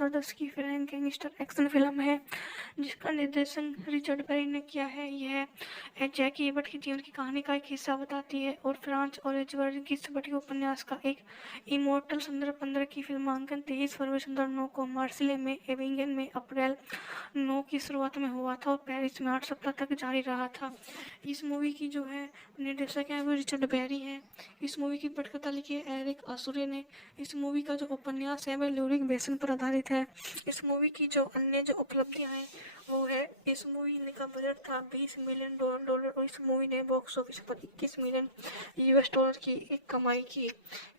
Brothers की film gangster action film है जिसका निर्देशन रिचर्ड बेरी ने किया है। यह जैकी एबट के जीवन की कहानी का एक हिस्सा बताती है और फ्रांस और एजवर्ड की सबटी उपन्यास का एक इमोर्टल संदर्भ 15 की फिल्मांकन 23 फरवरी 2009 को मार्सिले में एविंगन में अप्रैल 9 की शुरुआत में हुआ था और पेरिस में 8 सप्ताह तक जारी रहा था। इस मूवी की जो है निर्देशक है वो रिचर्ड बेरी है। इस मूवी की पटकथा लिखी है एरिक आसुरे ने। इस मूवी का जो उपन्यास है वह ल्यूरिक बेसन पर आधारित है। इस मूवी की जो अन्य जो उपलब्धियां हैं वो है, इस मूवी का बजट था $20 मिलियन और इस मूवी ने बॉक्स ऑफिस पर $21 मिलियन की एक कमाई की।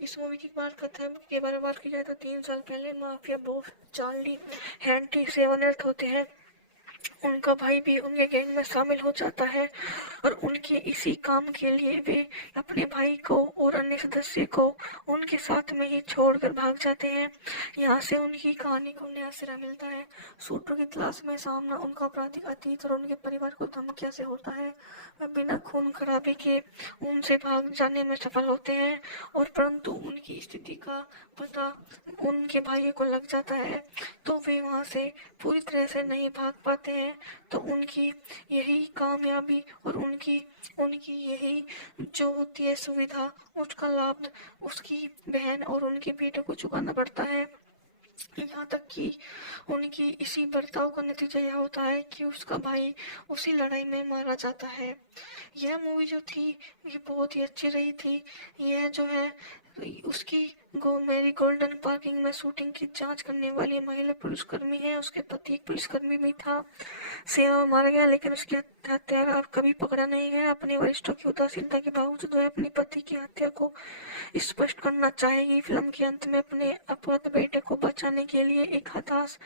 इस मूवी की कथा के बारे में बात की जाए तो 3 साल पहले माफिया बॉस चार्ली हैंटी सेवानिवृत्त होते हैं। उनका भाई भी उनके गैंग में शामिल हो जाता है और उनके इसी काम के लिए वे अपने भाई को और अन्य सदस्य को उनके साथ में ही छोड़कर भाग जाते हैं। यहाँ से उनकी कहानी को नया सिरा मिलता है। शूटर की तलाश में सामना उनका आपराधिक अतीत और उनके परिवार को धमकिया से होता है। वह बिना खून खराबे के उनसे भाग जाने में सफल होते हैं और परंतु उनकी स्थिति का पता उनके भाई को लग जाता है तो वे वहाँ से पूरी तरह से नहीं भाग पाते हैं। तो उनकी यही कामयाबी और उनकी उनकी यही जो होती है सुविधा, उसका लाभ उसकी बहन और उनके बेटे को चुकाना पड़ता है। यहाँ तक कि उनकी इसी बर्ताव का नतीजा यह होता है कि उसका भाई उसी लड़ाई में मारा जाता है। यह मूवी जो थी ये बहुत ही अच्छी रही थी। यह जो है उसकी मेरी गोल्डन पार्किंग में शूटिंग की जांच करने वाली महिला पुलिसकर्मी है। उसके पति एक पुलिसकर्मी भी था, सेवा में मारा गया, लेकिन उसकी हत्यारा अब कभी पकड़ा नहीं है। अपने वरिष्ठों की उदासीनता के बावजूद वह अपनी पति की हत्या को स्पष्ट करना चाहेगी। फिल्म के अंत में अपने अपराध बेटे को बचाने के लिए एक हताश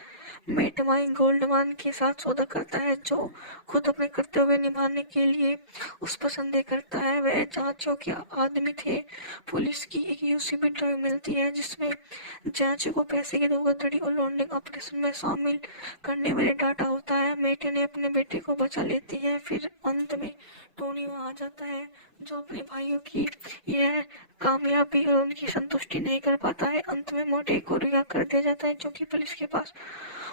मेट माइक गोल्डमान के साथ सौदा करता है, जो खुद अपने कर्तव्य निभाने के लिए उस पर संदेह करता है। वह जांचों के आदमी थे। पुलिस की एक यूसीबी ड्राइव मिलती है जिसमें जांच को पैसे की धोखाधड़ी और लॉन्ड्रिंग ऑपरेशन में शामिल करने वाले डाटा होता है। मेटे ने अपने बेटे को बचा लेती है। फिर अंत में टोनी वहां आ जाता है जो अपने भाइयों की यह कामयाबी और उनकी संतुष्टि नहीं कर पाता है। अंत में मोटे को रिहा कर दिया जाता है क्योंकि पुलिस के पास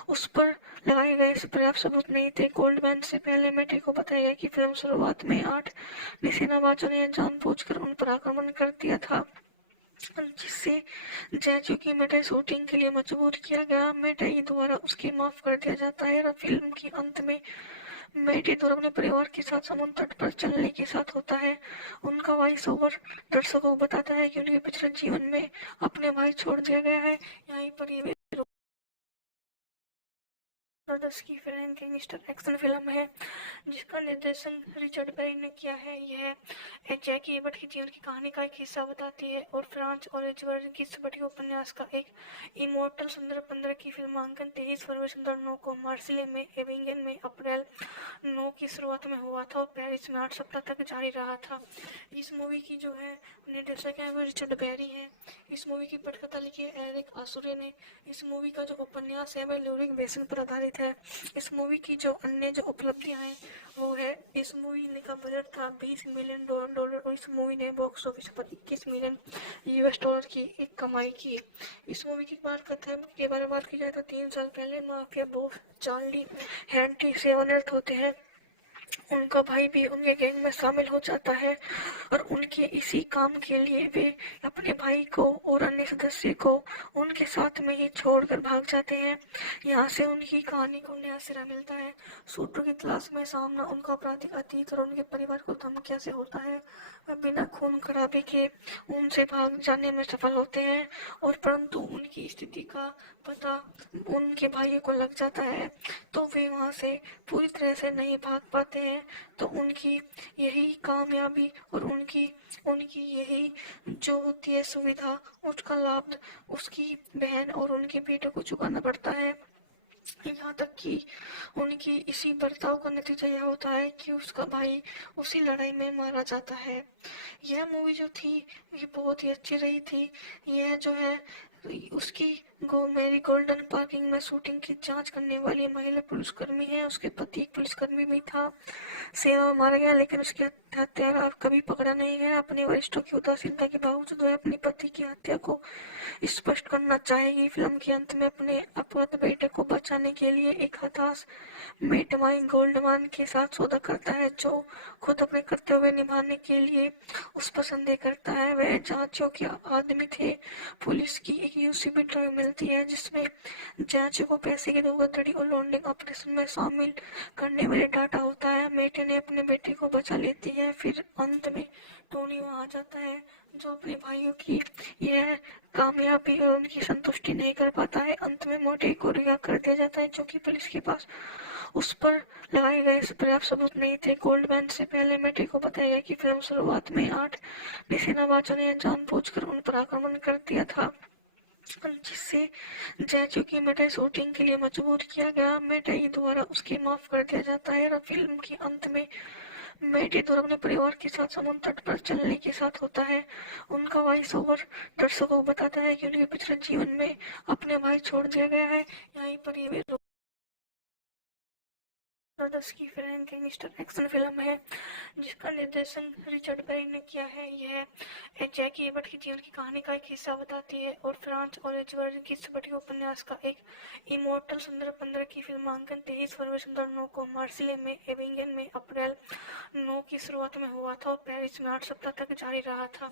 उस पर लगाए गए पर्याप्त सबूत नहीं थे। गोल्डमैन से पहले मेटे को बताया गया कि फिल्म शुरुआत में 8 निशानेबाजों ने जानबूझकर उन पर आक्रमण कर दिया था, जिससे जैजू की मेटे शूटिंग के लिए मजबूर किया गया। मेटे द्वारा उसकी माफ कर दिया जाता है और फिल्म के अंत में मेटे द्वारा अपने परिवार के साथ समुद्र तट पर चलने के साथ होता है। उनका वॉइस ओवर दर्शकों को बताता है कि उनके पिछले जीवन में अपने भाई छोड़ दिया गया है। यहीं पर ये ब्रदर्स की फिल्म गैंगस्टर एक्शन फिल्म है जिसका निर्देशन रिचर्ड बेरी ने किया है। यह जैकी एबट के जीवन की कहानी का एक हिस्सा बताती है और फ्रांस और एजवर्ड की सबटी उपन्यास का एक इमोर्टल संदर्भ 15 की फिल्मांकन 23 फरवरी 2009 को मार्सिले में एविंगन में अप्रैल 9 की शुरुआत में हुआ था और पेरिस में 8 सप्ताह तक जारी रहा था। इस मूवी की जो है निर्देशक है वो रिचर्ड बेरी है। इस मूवी की पटकथा लिखी है एरिक आसुरे ने। इस मूवी का जो उपन्यास है वह ल्यूरिक बेसन पर आधारित है। इस मूवी की जो अन्य जो उपलब्धियां हैं वो है, इस मूवी का बजट था $20 मिलियन और इस मूवी ने बॉक्स ऑफिस पर $21 मिलियन की एक कमाई की। इस मूवी की कथा के बारे में बात की जाए तो 3 साल पहले माफिया बॉस चार्ली हैंटी सेवानिवृत्त होते हैं। उनका भाई भी उनके गैंग में शामिल हो जाता है और उनके इसी काम के लिए वे अपने भाई को और अन्य सदस्य को उनके साथ में ही छोड़कर भाग जाते हैं। यहाँ से उनकी कहानी को नया सिरा मिलता है। शूटर की तलाश में सामना उनका आपराधिक अतीत और उनके परिवार को धमकिया से होता है। वह बिना खून खराबे के उनसे भाग जाने में सफल होते हैं और परंतु उनकी स्थिति का पता उनके भाई को लग जाता है तो वे वहाँ से पूरी तरह से नहीं भाग पाते हैं। तो उनकी यही कामयाबी और उनकी उनकी यही जो होती है सुविधा, उसका लाभ उसकी बहन और उनके बेटे को चुकाना पड़ता है। यहाँ तक कि उनकी इसी बर्ताव का नतीजा यह होता है कि उसका भाई उसी लड़ाई में मारा जाता है। यह मूवी जो थी ये बहुत ही अच्छी रही थी। यह जो है उसकी मेरी गोल्डन पार्किंग में शूटिंग की जांच करने वाली महिला पुलिसकर्मी है। उसके पति एक पुलिसकर्मी भी था, सेवा में मारा गया, लेकिन उसकी हत्यारा कभी पकड़ा नहीं गया। अपने वरिष्ठों की उदासीनता के बावजूद वह अपनी पति की हत्या को स्पष्ट करना चाहेगी। फिल्म के अंत में अपने अपने बेटे को बचाने के लिए एक हताश मेट माइक गोल्डमान के साथ सौदा करता है, जो खुद अपने कर्तव्य निभाने के लिए उस पर संदेह करता है। वह जांचों के आदमी थे। पुलिस की एक यूसीबी ड्राइव मिलती है जिसमें जांच को पैसे की धोखाधड़ी और लॉन्ड्रिंग ऑपरेशन में शामिल करने वाले डाटा होता है। मेटे ने अपने बेटे को बचा लेती है। फिर अंत में टोनी वहां आ जाता है, जो अपने भाइयों की यह कामयाबी और उनकी संतुष्टि नहीं कर पाता है। अंत में मोटे को रिहा कर दिया जाता है, जो कि पुलिस के पास उस पर लगाए गए पर्याप्त सबूत नहीं थे। गोल्डमैन से पहले मेटे को बताया गया कि फिल्म शुरुआत में 8 निशानेबाजों ने जानबूझकर उन पर आक्रमण कर दिया था, जिससे जैजू की मेटे शूटिंग के लिए मजबूर किया गया। मेटे द्वारा उसकी माफ कर दिया जाता है और फिल्म के अंत में मेटे द्वारा अपने परिवार के साथ समुद्र तट पर चलने के साथ होता है। उनका वॉइस ओवर दर्शकों को बताता है कि उनके पिछले जीवन में अपने भाई छोड़ दिया गया है। यहीं पर ये की फिल्म गैंगस्टर एक्शन फिल्म है जिसका निर्देशन रिचर्ड बेरी ने किया है। यह जैकी एबर्ट की जीवन की कहानी का एक हिस्सा बताती है और फ्रांस और एजवर्ड की स्फटिक उपन्यास का एक इमोर्टल 15 की फिल्मांकन 23 फरवरी 2009 को मार्सिले में एविंगन में अप्रैल 9 की शुरुआत में हुआ था और पेरिस में 8 सप्ताह तक जारी रहा था।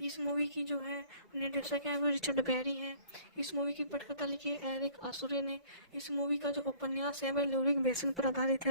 इस मूवी की जो है निर्देशक है वो रिचर्ड बेरी है। इस मूवी की पटकथा लिखी है एरिक आसुरे ने। इस मूवी का जो उपन्यास है वह लूरिक बेसन पर आधारित है।